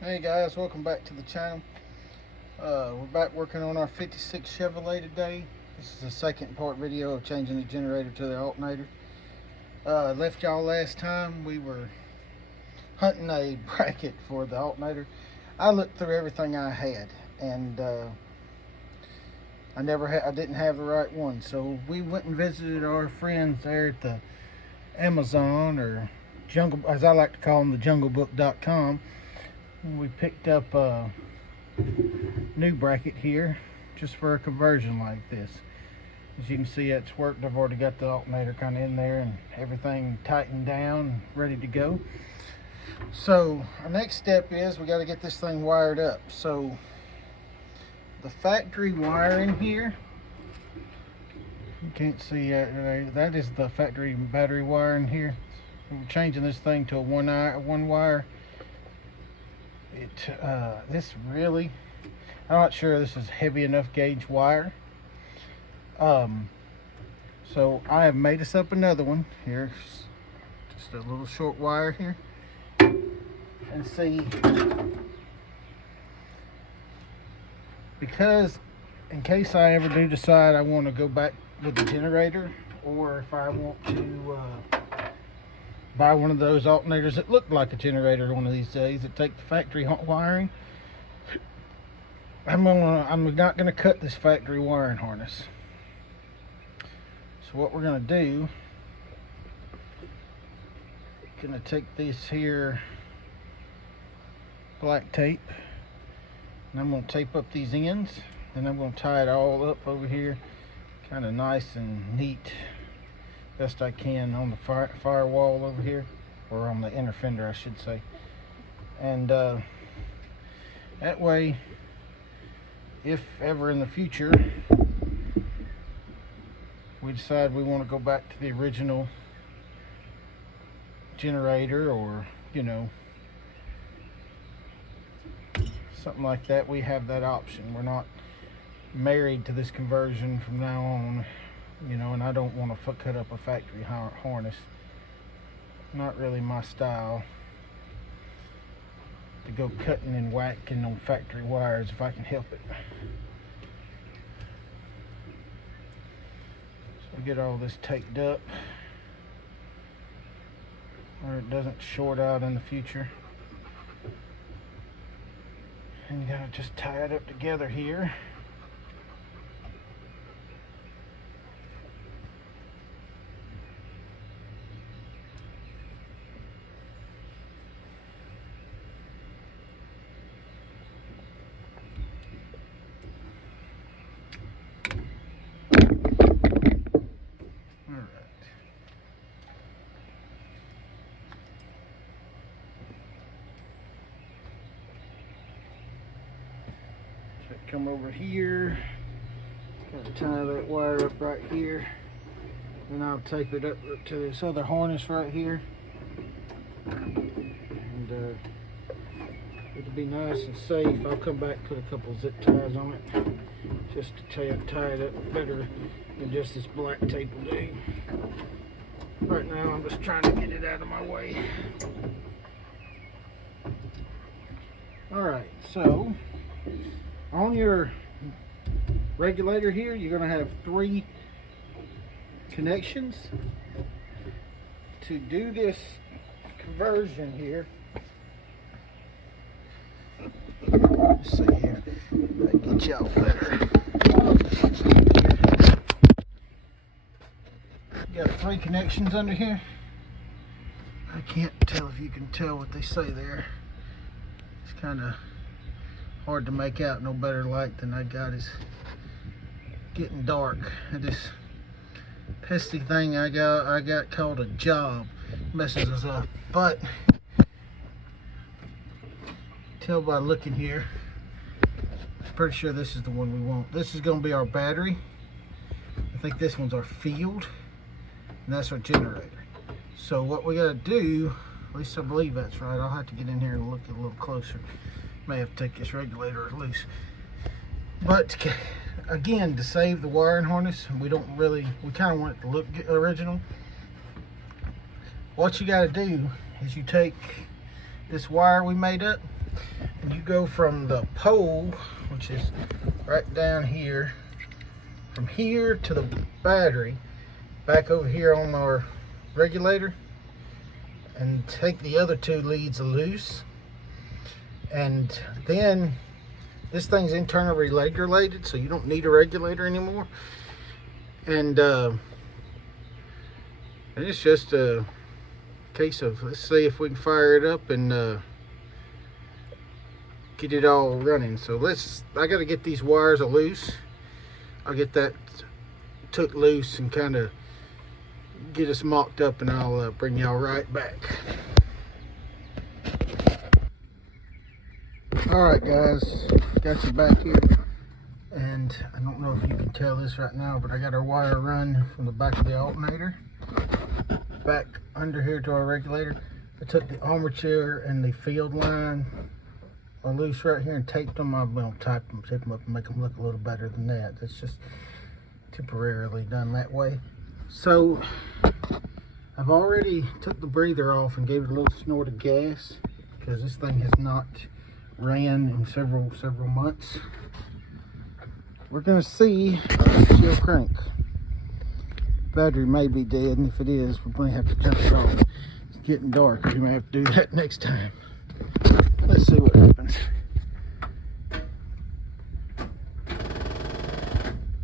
Hey guys, welcome back to the channel. We're back working on our 56 Chevrolet today. This is the second part video of changing the generator to the alternator. Left y'all last time. We were hunting a bracket for the alternator. I looked through everything I had, and I didn't have the right one. So we went and visited our friends there at the Amazon, or Jungle, as I like to call them, the junglebook.com. We picked up a new bracket here just for a conversion like this. As you can see, it's worked. I've already got the alternator kind of in there and everything tightened down, ready to go. So our next step is we got to get this thing wired up. So the factory wiring here, you can't see that is the factory battery wiring here. We're changing this thing to a one wire. This really, I'm not sure this is heavy enough gauge wire. So I have made us up another one here, just a little short wire here, and see, because in case I ever do decide I want to go back with the generator, or if I want to buy one of those alternators that look like a generator one of these days that take the factory wiring, I'm not gonna cut this factory wiring harness. So what we're gonna do, gonna take this here black tape, and I'm gonna tape up these ends, and I'm gonna tie it all up over here, kind of nice and neat, best I can, on the firewall over here, or on the inner fender I should say. And that way, if ever in the future we decide we want to go back to the original generator, or something like that, we have that option. We're not married to this conversion from now on. And I don't want to cut up a factory harness. Not really my style to go cutting and whacking on factory wires if I can help it. So we get all this taped up where it doesn't short out in the future. And you gotta just tie it up together here. Come over here, gotta tie that wire up right here, and I'll tape it up to this other harness right here, and it'll be nice and safe. I'll come back, put a couple zip ties on it just to tie it up better than just this black tape will do. Right now I'm just trying to get it out of my way. Alright, so on your regulator here, you're going to have 3 connections. To do this conversion here, let's see here, I'll get you out better. You got 3 connections under here. I can't tell if you can tell what they say there. It's kind of hard to make out. No better light than I got is getting dark. This pesky thing I got called a job messes us up. But tell by looking here, pretty sure this is the one we want. This is going to be our battery. I think this one's our field, and that's our generator. So what we got to do, at least I believe that's right. I'll have to get in here and look a little closer. May have to take this regulator loose. But again, to save the wiring harness, we kind of want it to look original. What you got to do is you take this wire we made up, you go from the pole, which is right down here, from here to the battery, back over here on our regulator, and take the other two leads loose. And then this thing's internally regulated, so you don't need a regulator anymore. And it's just a case of, let's see if we can fire it up and get it all running. So I got to get these wires loose. I'll get that took loose and kind of get us mocked up, and I'll bring y'all right back. All right, guys, got you back here, and I don't know if you can tell this right now, but I got our wire run from the back of the alternator back under here to our regulator. I took the armature and the field line are loose right here and taped them. I'm going to tape them up and make them look a little better than that. That's just temporarily done that way. So I've already took the breather off and gave it a little snort of gas, because this thing has not ran in several months. We're going to see if she'll crank. Battery may be dead, and if it is, we're going to have to jump it off. It's getting dark. We may have to do that next time. Let's see what happens.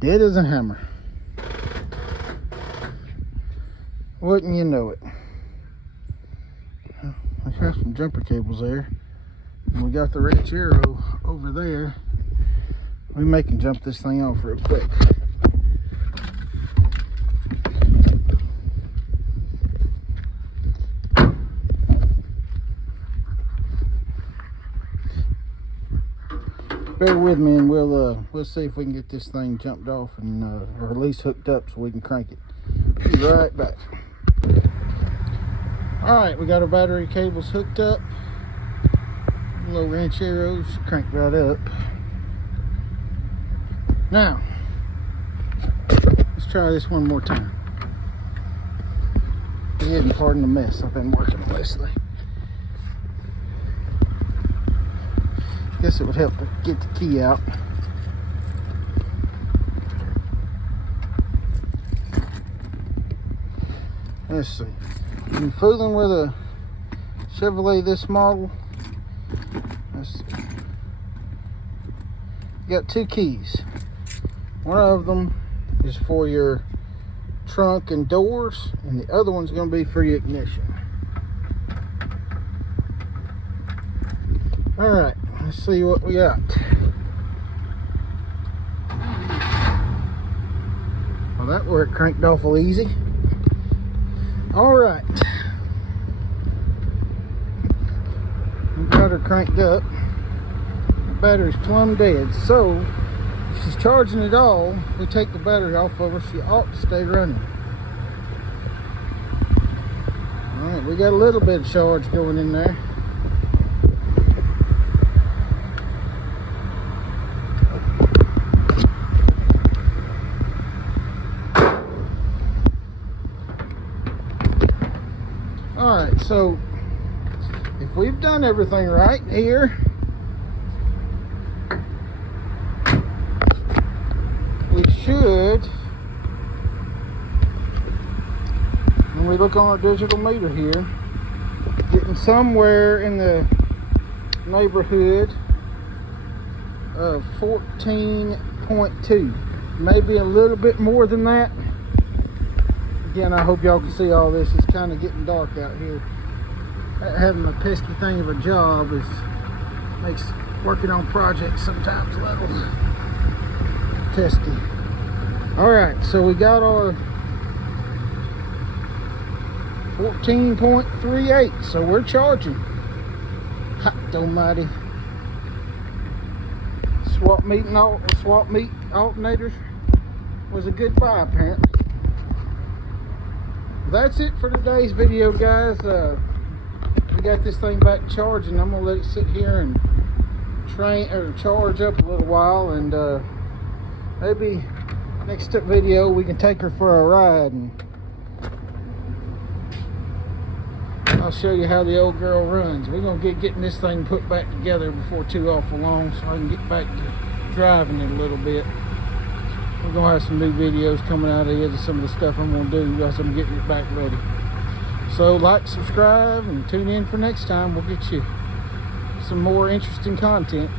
Dead as a hammer. Wouldn't you know it? I have some jumper cables there. And we got the ranchero over there. We may can jump this thing off real quick. Bear with me, and we'll see if we can get this thing jumped off and or at least hooked up so we can crank it. Be right back. All right, we got our battery cables hooked up. Little rancheros, crank right up. Now, let's try this one more time. Go ahead and pardon the mess I've been working on lately. Guess it would help to get the key out. Let's see. Been fooling with a Chevrolet this model. Let's see. You got two keys. One of them is for your trunk and doors, and the other one's going to be for your ignition. All right, let's see what we got. Well, that worked, cranked awful easy. All right, we got her cranked up. The battery's plumb dead, so if she's charging it all, we take the battery off of her. She ought to stay running. All right, we got a little bit of charge going in there. All right, so if we've done everything right here, we should, when we look on our digital meter here, getting somewhere in the neighborhood of 14.2, maybe a little bit more than that. Again, I hope y'all can see all this. It's kind of getting dark out here. Having a pesky thing of a job makes working on projects sometimes a little testy. All right, so we got our 14.38, so we're charging. Hot almighty. Swap meet alternators was a good buy, apparently. That's it for today's video, guys. We got this thing back charging. I'm gonna let it sit here and charge up a little while, and maybe next video we can take her for a ride. And I'll show you how the old girl runs. We're gonna getting this thing put back together before too awful long, so I can get back to driving it a little bit. We're gonna have some new videos coming out of here to some of the stuff I'm gonna do as I'm getting it back ready. So like, subscribe, and tune in for next time. We'll get you some more interesting content.